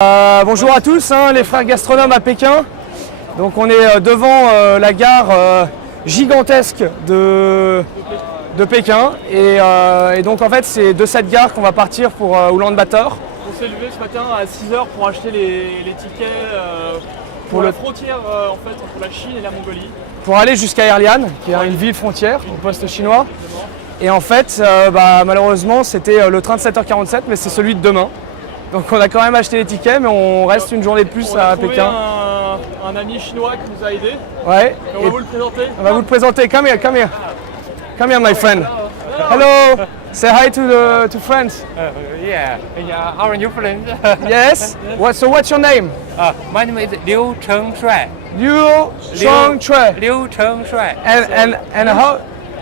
Bonjour à tous, les frères gastronomes à Pékin. Donc on est devant la gare gigantesque de Pékin et donc en fait c'est de cette gare qu'on va partir pour Oulan-Bator. On s'est levé ce matin à 6h pour acheter les tickets pour la frontière en fait, entre la Chine et la Mongolie. Pour aller jusqu'à Erlian, qui est une ville frontière au poste chinois. Et en fait, malheureusement c'était le train de 7h47 mais c'est celui de demain. Donc on a quand même acheté les tickets, mais on reste une journée de plus à Pékin. On a un ami chinois qui nous a aidés. Ouais. Et on va vous le présenter. On va vous le présenter. Come here, come here. Come here, my friend. Hello. Say hi to friends. Yeah. How are you, friend? Yes. So what's your name? My name is Liu Chengshui. Liu Chengshui. Liu Chengshui. And how?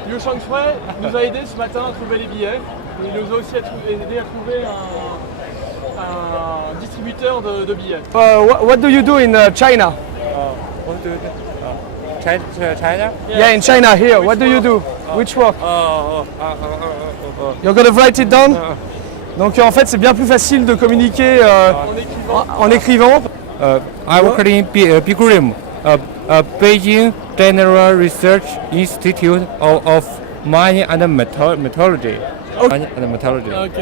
Liu Chengshui nous a aidés ce matin à trouver les billets. Il nous a aussi aidé à trouver un distributeur de billets. What do you do in China? What do you do? China? Yeah, in China here. What do you do? Which work? You're gonna write it down? Donc en fait c'est bien plus facile de communiquer en écrivant. I work in BIGRIM, Beijing General Research Institute of Mining and Metallurgy. Okay.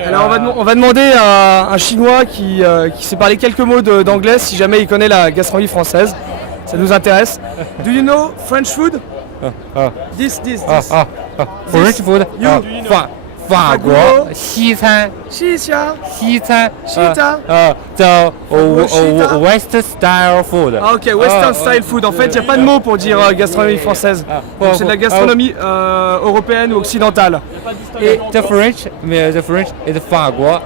Alors on va demander à un Chinois qui sait parler quelques mots d'anglais si jamais il connaît la gastronomie française. Ça nous intéresse. Do you know French food? This. French food. 法国西餐 the West style food. Ok, Western style food. En fait, il n'y a pas de mot pour dire gastronomie française. Donc c'est de la gastronomie européenne ou occidentale. Et the French is 法国.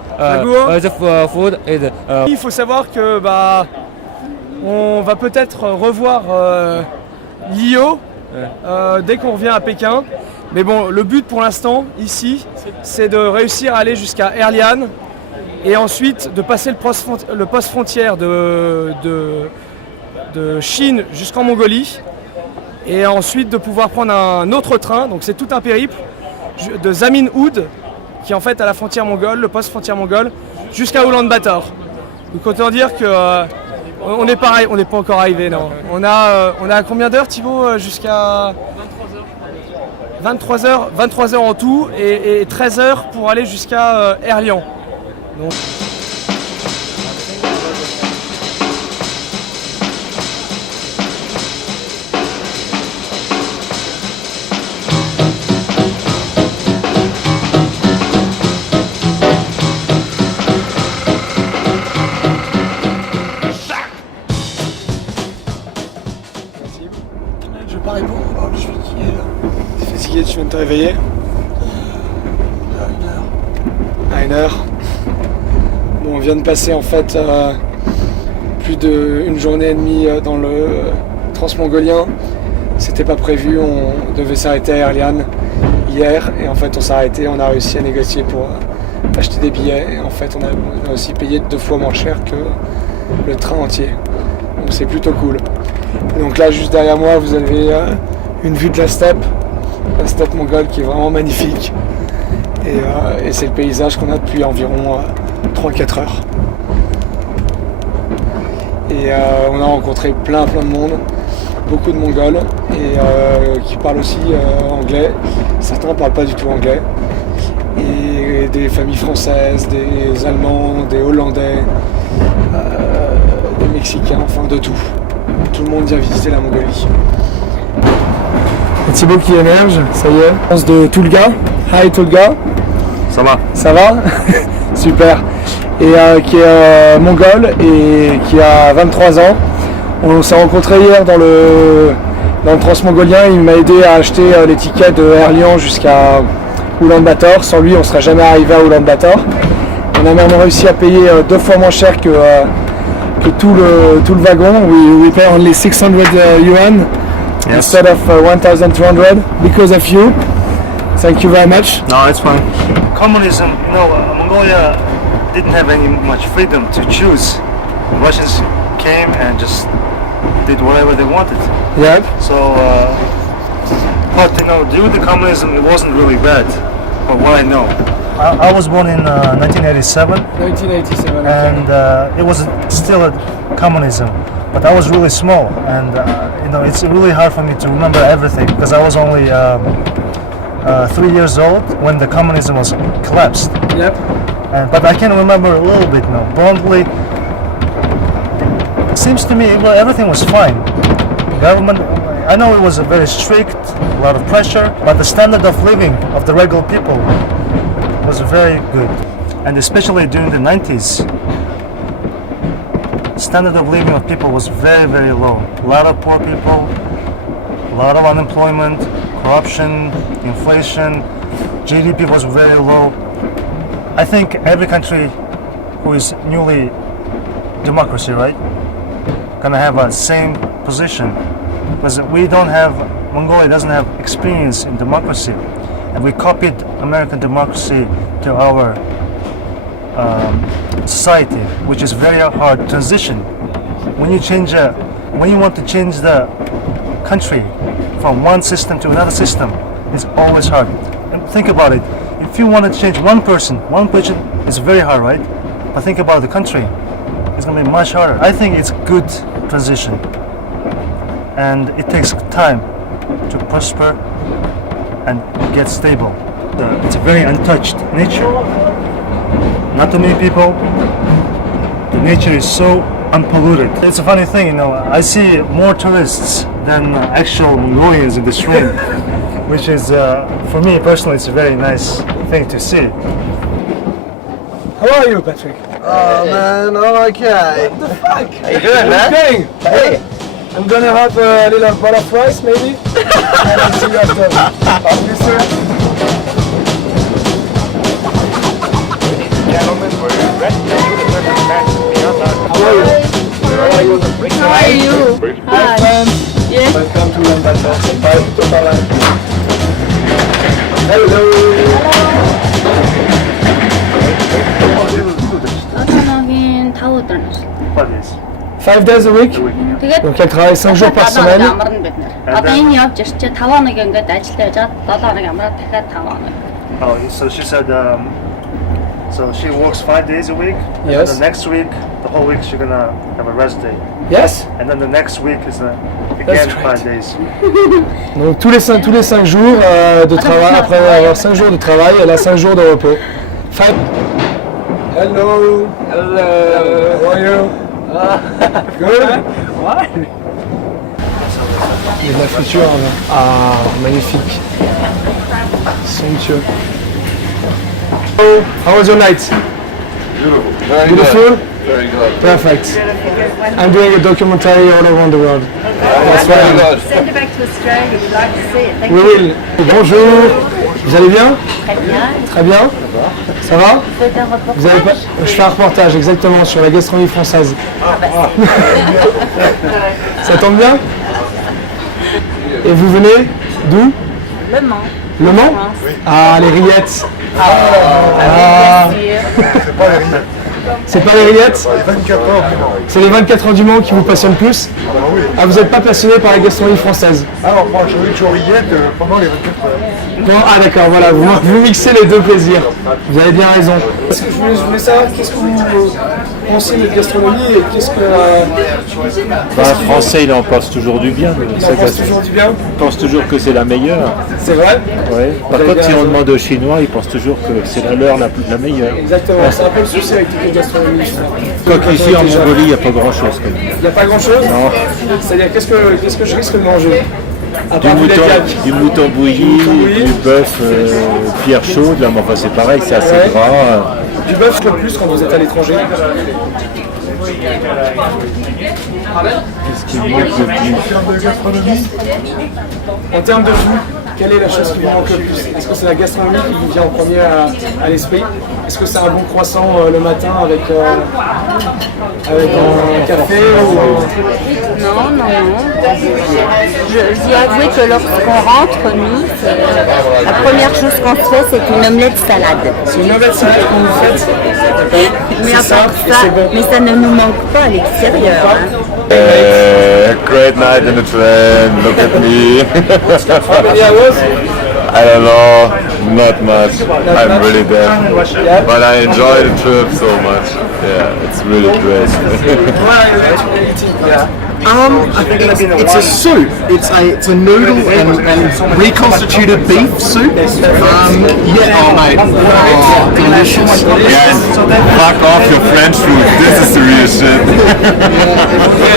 The food is. Il faut savoir que on va peut-être revoir Lio dès qu'on revient à Pékin. Mais bon, le but pour l'instant, ici, c'est de réussir à aller jusqu'à Erlian et ensuite de passer le poste frontière de Chine jusqu'en Mongolie et ensuite de pouvoir prendre un autre train, donc c'est tout un périple, de Zamin Oud, qui est en fait à la frontière mongole, le poste frontière mongole, jusqu'à Oulan-Bator. Donc autant dire que on est pareil, on n'est pas encore arrivé, non. On a combien d'heures, Thibaut, jusqu'à 23 heures en tout et 13 heures pour aller jusqu'à Erlian. Donc... Je vais pas répondre, je suis qui est là. Fatigué, tu viens de te réveiller? À 1h. Bon, on vient de passer en fait plus d'une journée et demie dans le transmongolien. C'était pas prévu, on devait s'arrêter à Erlian hier et en fait on s'est arrêté, on a réussi à négocier pour acheter des billets et en fait on a aussi payé 2 fois moins cher que le train entier. Donc c'est plutôt cool. Et donc là juste derrière moi vous avez une vue de la steppe mongole qui est vraiment magnifique et c'est le paysage qu'on a depuis environ 3-4 heures et on a rencontré plein de monde, beaucoup de Mongols et qui parlent aussi anglais, certains ne parlent pas du tout anglais et des familles françaises, des Allemands, des Hollandais, des Mexicains, enfin de tout le monde vient visiter la Mongolie. Thibaut qui émerge, ça y est. On pense de Tulga. Hi Tulga. Ça va. Ça va? Super. Et qui est mongol et qui a 23 ans. On s'est rencontrés hier dans le transmongolien. Il m'a aidé à acheter les tickets de Erlian jusqu'à Oulan-Bator. Sans lui, on ne serait jamais arrivé à Oulan-Bator. On a même réussi à payer 2 fois moins cher que tout le wagon. We pay only 600 yuan. Yes. Instead of 1,200 because of you. Thank you very much. No, it's fine. Communism, Mongolia didn't have any much freedom to choose. The Russians came and just did whatever they wanted. Yep. So, but due to communism, it wasn't really bad. but what I know. I was born in 1987. 1987. And it was still a communism, but I was really small, and it's really hard for me to remember everything because I was only 3 years old when the communism was collapsed. Yep. But I can remember a little bit now. Probably, it seems to me everything was fine. Government, I know it was a very strict, a lot of pressure, but the standard of living of the regular people was very good. And especially during the 90s, standard of living of people was very, very low. A lot of poor people, a lot of unemployment, corruption, inflation, GDP was very low. I think every country who is newly democracy, right, gonna have a same position, because Mongolia doesn't have experience in democracy, and we copied American democracy to our society, which is very hard transition. When you want to change the country from one system to another system, it's always hard. And think about it. If you want to change one person is very hard, right? But think about the country. It's going to be much harder. I think it's good transition, and it takes time to prosper and get stable. It's a very untouched nature. Not too many people. The nature is so unpolluted. It's a funny thing, I see more tourists than actual Mongolians in the street, which is, for me personally, it's a very nice thing to see. How are you, Patrick? Oh man, I'm okay. What the fuck? How you doing, man? Hey. I'm gonna have a little ball of rice, maybe. And I'll see you after. Officer. Gentlemen, we're ready to do the circus match beyond our... How are you? How are you? How are you? Hi. Yes. Welcome to Ulaanbaatar. Bye to Parla. Hello. Одоогийн 5 өдөр нь. 5 days. 5 days a week? Тэгээд Donc elle travaille 5 jours par semaine. Амарна бид нэр. Одоо энэ явж ирчээ 5 хоног ингээд ажилдаа яжгаад 7 хоног амраад дахиад 5 хоног. Oh, so she said, so she works 5 days a week. And Yes. then the next week, the whole week, she's gonna have a rest day. Yes. And then the next week is again That's 5 days. Donc tous les 5 jours de travail, après avoir 5 jours de travail, elle a 5 jours de repos. Hello. Hello. How are you? Good. Ouais. Il y a de la friture. Ah, magnifique. Somptueux. Oh, how was your night? Beautiful. Very Beautiful? good. Very good. Perfect. I'm doing a documentary all around the world. That's why Very I'm... good. Send it back to Australia. We'd like to see it. Thank Oui, oui. Bonjour. Vous allez bien? Très bien. Très bien. Ça va? Vous faites un reportage? Vous avez pas... Je fais un reportage exactement sur la gastronomie française. Ça tombe bien? Et vous venez d'où? Le Mans. Le Mans? France. Ah, les rillettes. Bien sûr. C'est pas les rillettes? C'est les 24 heures du Mans qui vous passionnent plus? Ah, vous n'êtes pas passionné par la gastronomie française? Alors moi je vais aux rillettes pendant les 24 heures. Non, ah d'accord, voilà, vous mixez les deux plaisirs. Vous avez bien raison. Je voulais savoir, qu'est-ce que vous pensez de gastronomie et qu'est-ce que... Un Français, il en pense toujours du bien. Il en pense toujours du bien? Il pense toujours que c'est la meilleure. C'est vrai? Ouais. Par contre, si on demande aux Chinois, ils pensent toujours que c'est la leur la meilleure. Exactement, c'est un peu le souci avec toutes les gastronomies. Quoique ici, en Mongolie, il n'y a pas grand-chose. Il n'y a pas grand-chose? Non. C'est-à-dire, qu'est-ce que je risque de manger? À part Du mouton bouilli, du bœuf pierre chaude, là, mais enfin c'est pareil, c'est assez Ouais. gras. Du bœuf le plus quand vous êtes à l'étranger? Qu'est-ce qui manque le plus? En termes de goût, quelle est la chose qui vous manque le plus? Est-ce que c'est la gastronomie qui vous vient en premier à l'esprit? Est-ce que c'est un bon croissant le matin avec un café ou... Non, non, non. Je dois avouer que lorsqu'on rentre, nous, la première chose qu'on se fait, c'est une omelette salade. C'est une omelette salade qu'on vous faites? Mais à C'est part simple et ça, c'est bon. mais ça ne nous manque pas à l'extérieur. Hein. Great night in the train. Look at me. How many hours? I don't know, Not much. I'm really dead. But I enjoy the trip so much. Yeah, it's really great. I think it's a soup. It's a noodle and reconstituted beef soup. Oh mate, delicious. Guys, fuck off your French food. This is the real shit.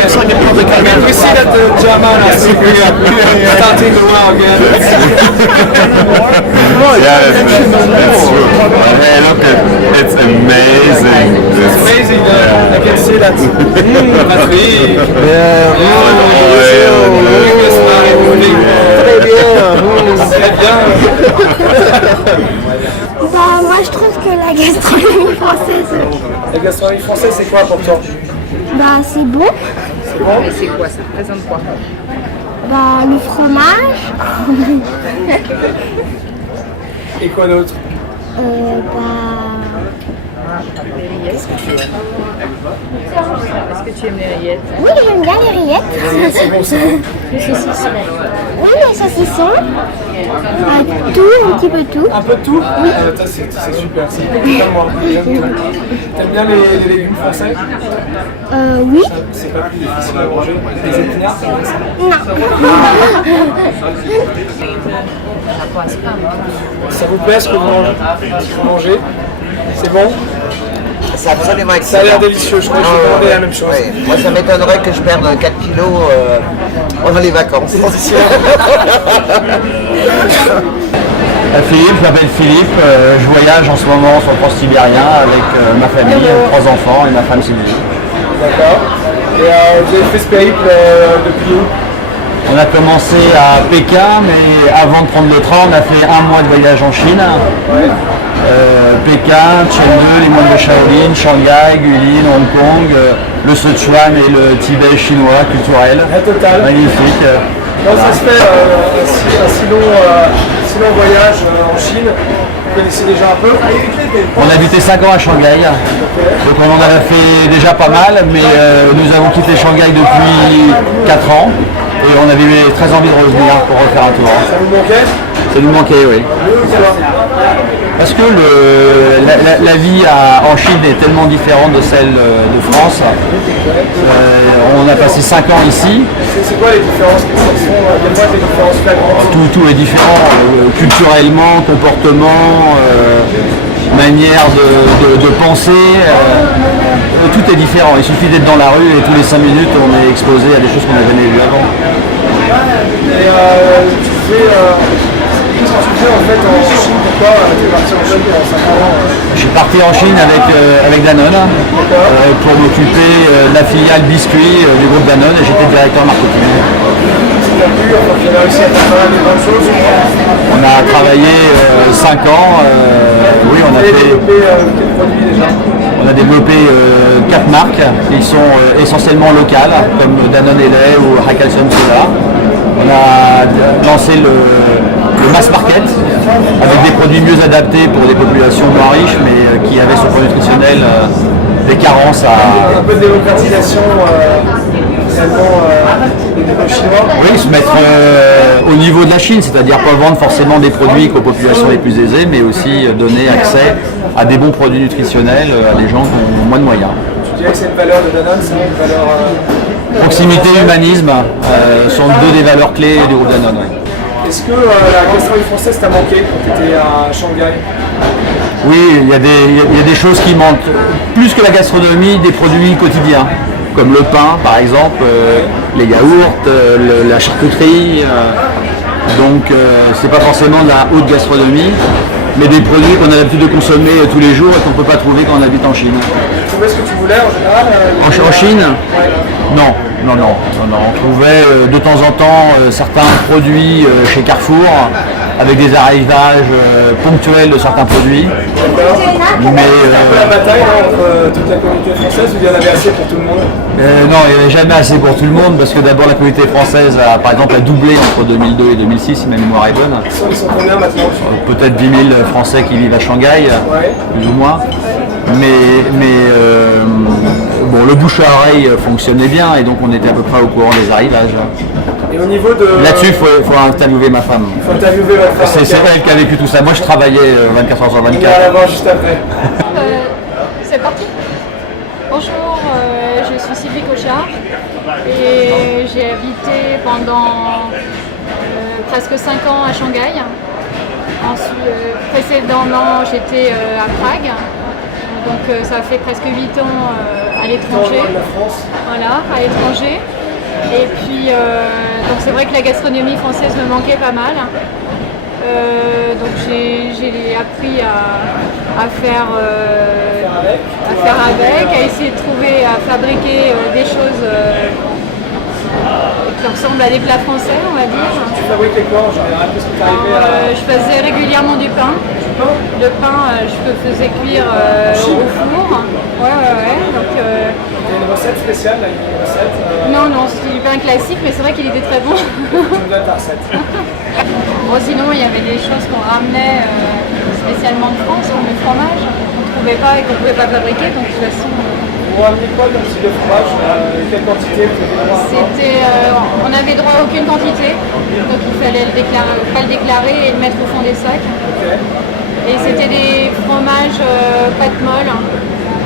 It's like it probably came out. We see that the German are starting the war again. Yeah, it's true. But hey, look, it's amazing. It's amazing. I can see that. Bah, moi je trouve que la gastronomie française, La gastronomie française, c'est quoi pour toi? bah c'est bon. C'est bon? C'est quoi ça représente quoi? Bah le fromage, Et quoi d'autre? Est-ce que tu aimes les rillettes? oui j'aime bien les rillettes. C'est bon ça. Les saucissons. Oui les saucissons. Tout, un petit peu tout. Un peu de tout? Oui. C'est super, c'est comme moi. J'aime tout. T'aimes bien les légumes français? Oui. C'est pas plus difficile à manger. Les épinards, c'est vrai ça? Ça vous plaît ce que vous mangez? C'est bon? C'est absolument Ça a excellent. l'air délicieux, je crois que je vais demander la même chose. Oui. Moi, ça m'étonnerait que je perde 4 kilos pendant les vacances. Philippe, je m'appelle Philippe, je voyage en ce moment sur le transsibérien avec ma famille, 3 enfants et ma femme Sylvie. D'accord. Et vous avez fait ce périple depuis où? On a commencé à Pékin, mais avant de prendre le train, on a fait 1 mois de voyage en Chine. Pékin, Chengdu, les monts de Shaolin, Shanghai, Guilin, Hong Kong, le Sichuan et le Tibet chinois culturel. Total. Magnifique. Comment ça se fait un si long voyage en Chine? Vous connaissez déjà un peu? On a habité 5 ans à Shanghai, donc on en a fait déjà pas mal, mais nous avons quitté Shanghai depuis 4 ans et on avait très envie de revenir pour refaire un tour. Ça vous manquait? Ça nous manquait, oui. Parce que la vie en Chine est tellement différente de celle de France. On a passé 5 ans ici. C'est quoi les différences? Quelles sont les différences flagrantes? Tout est différent, culturellement, comportement, manière de penser. Tout est différent. Il suffit d'être dans la rue et tous les 5 minutes on est exposé à des choses qu'on n'a jamais vues avant. Et qu'est-ce que tu fais en fait en Chine? Pourquoi tu es parti en Chine pendant 5 ans? Je suis parti en Chine avec Danone pour m'occuper de la filiale biscuits du groupe Danone et j'étais directeur marketing. Tu as réussi à faire pas mal de bonnes choses? On a travaillé 5 ans. Oui, on a fait. Quels produits déjà? On a développé 4 marques qui sont essentiellement locales, comme Danone et lait ou High Calcium Soda. On a lancé le mass market avec des produits mieux adaptés pour des populations moins riches, mais qui avaient sur le plan nutritionnel des carences à. Un peu de démocratisation des Chinois. Oui, se mettre au niveau de la Chine, c'est-à-dire pas vendre forcément des produits qu'aux populations les plus aisées, mais aussi donner accès à des bons produits nutritionnels à des gens qui ont moins de moyens. Tu dirais que c'est une valeur de Danone, c'est une valeur... Proximité, humanisme sont 2 des valeurs clés du groupe Danone. Oui. Est-ce que la gastronomie française t'a manqué quand tu étais à Shanghai? Oui, il y a des choses qui manquent. Plus que la gastronomie, des produits quotidiens, comme le pain par exemple, les yaourts, la charcuterie. Donc c'est pas forcément de la haute gastronomie, mais des produits qu'on a l'habitude de consommer tous les jours et qu'on ne peut pas trouver quand on habite en Chine. Tu trouvais ce que tu voulais en général? En Chine? Non. On trouvait de temps en temps certains produits chez Carrefour avec des arrivages ponctuels de certains produits. Mais la bataille entre toute la communauté française, où il y en avait assez pour tout le monde? non, il n'y avait jamais assez pour tout le monde parce que d'abord la communauté française par exemple a doublé entre 2002 et 2006 si ma mémoire est bonne. Ils sont combien maintenant? Peut-être 10 000 Français qui vivent à Shanghai, plus ou moins. Bon, le bouche à oreille fonctionnait bien et donc on était à peu près au courant des arrivages. Et au niveau de... Là-dessus, il faut interviewer ma femme. Il faut interviewer votre femme. C'est elle qui a vécu tout ça. Moi, je travaillais 24 heures sur 24. On va la voir juste après. C'est parti. Bonjour, je suis Sylvie Cochard et j'ai habité pendant presque 5 ans à Shanghai. Précédemment, j'étais à Prague, donc ça fait presque 8 ans à l'étranger. Voilà, à l'étranger. Et puis, donc c'est vrai que la gastronomie française me manquait pas mal. Donc j'ai appris à faire avec, à essayer de trouver, à fabriquer des choses qui ressemblent à des plats français, on va dire. Tu fabriquais quoi en général? Qu'est-ce que tu arrivais à... Je faisais régulièrement du pain. Le pain, je le faisais cuire au four. Ouais. Donc, il y a une recette spéciale, là, une recette Non, c'était du pain classique, mais c'est vrai qu'il était très bon. Tu me donnes ta recette. Bon, sinon, il y avait des choses qu'on ramenait spécialement de France, comme le fromage, qu'on ne trouvait pas et qu'on ne pouvait pas fabriquer. Donc, de toute façon. Vous ramenez quoi comme type de fromage? Quelle quantité vous avez droit? On n'avait droit à aucune quantité, donc il fallait pas le déclarer et le mettre au fond des sacs. Okay. Et c'était des fromages pâte molle.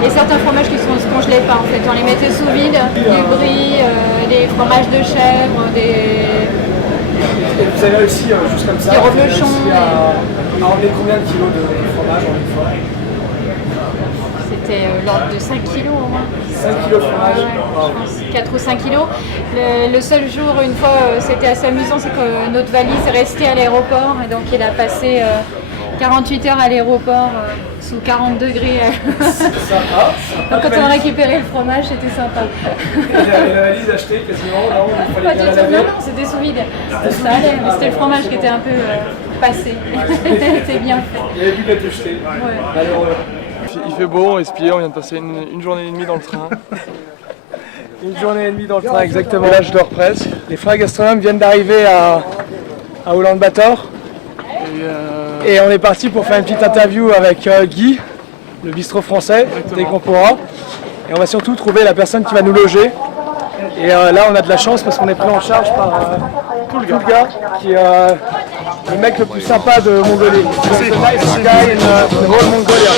Et certains fromages qui ne se congelaient pas en fait. On les mettait sous vide, du brie, des fromages de chèvre, des... Et vous avez réussi juste comme ça des reblochons. À emmener combien de kilos de fromage en une fois? C'était l'ordre de 5 kilos au moins. 5 kilos de fromage? Je pense 4 ou 5 kilos. Le seul jour, une fois, c'était assez amusant, c'est que notre valise est restée à l'aéroport. Et donc il a passé 48 heures à l'aéroport sous 40 degrés. Sympa. Donc quand on a récupéré le fromage, c'était sympa. Et la valise achetée quasiment? Non, il fallait Pas bien du la tout, laver. non, c'était sous vide. Ça allait, mais c'était le fromage qui était un peu passé. C'était bien fait. Il n'y avait plus qu'à te jeter. Ouais. Malheureux. Il fait beau, on est espié, on vient de passer une journée et demie dans le train. Une journée et demie dans le train, exactement. Là, je dors presque. Les frères gastronomes viennent d'arriver à Ulaanbaatar. Et on est parti pour faire une petite interview avec Guy, le bistrot français, dès qu'on pourra. Et on va surtout trouver la personne qui va nous loger. Et là, on a de la chance parce qu'on est pris en charge par Tulga, qui est le mec le plus sympa de Mongolie. The nicest guy in the whole Mongolia.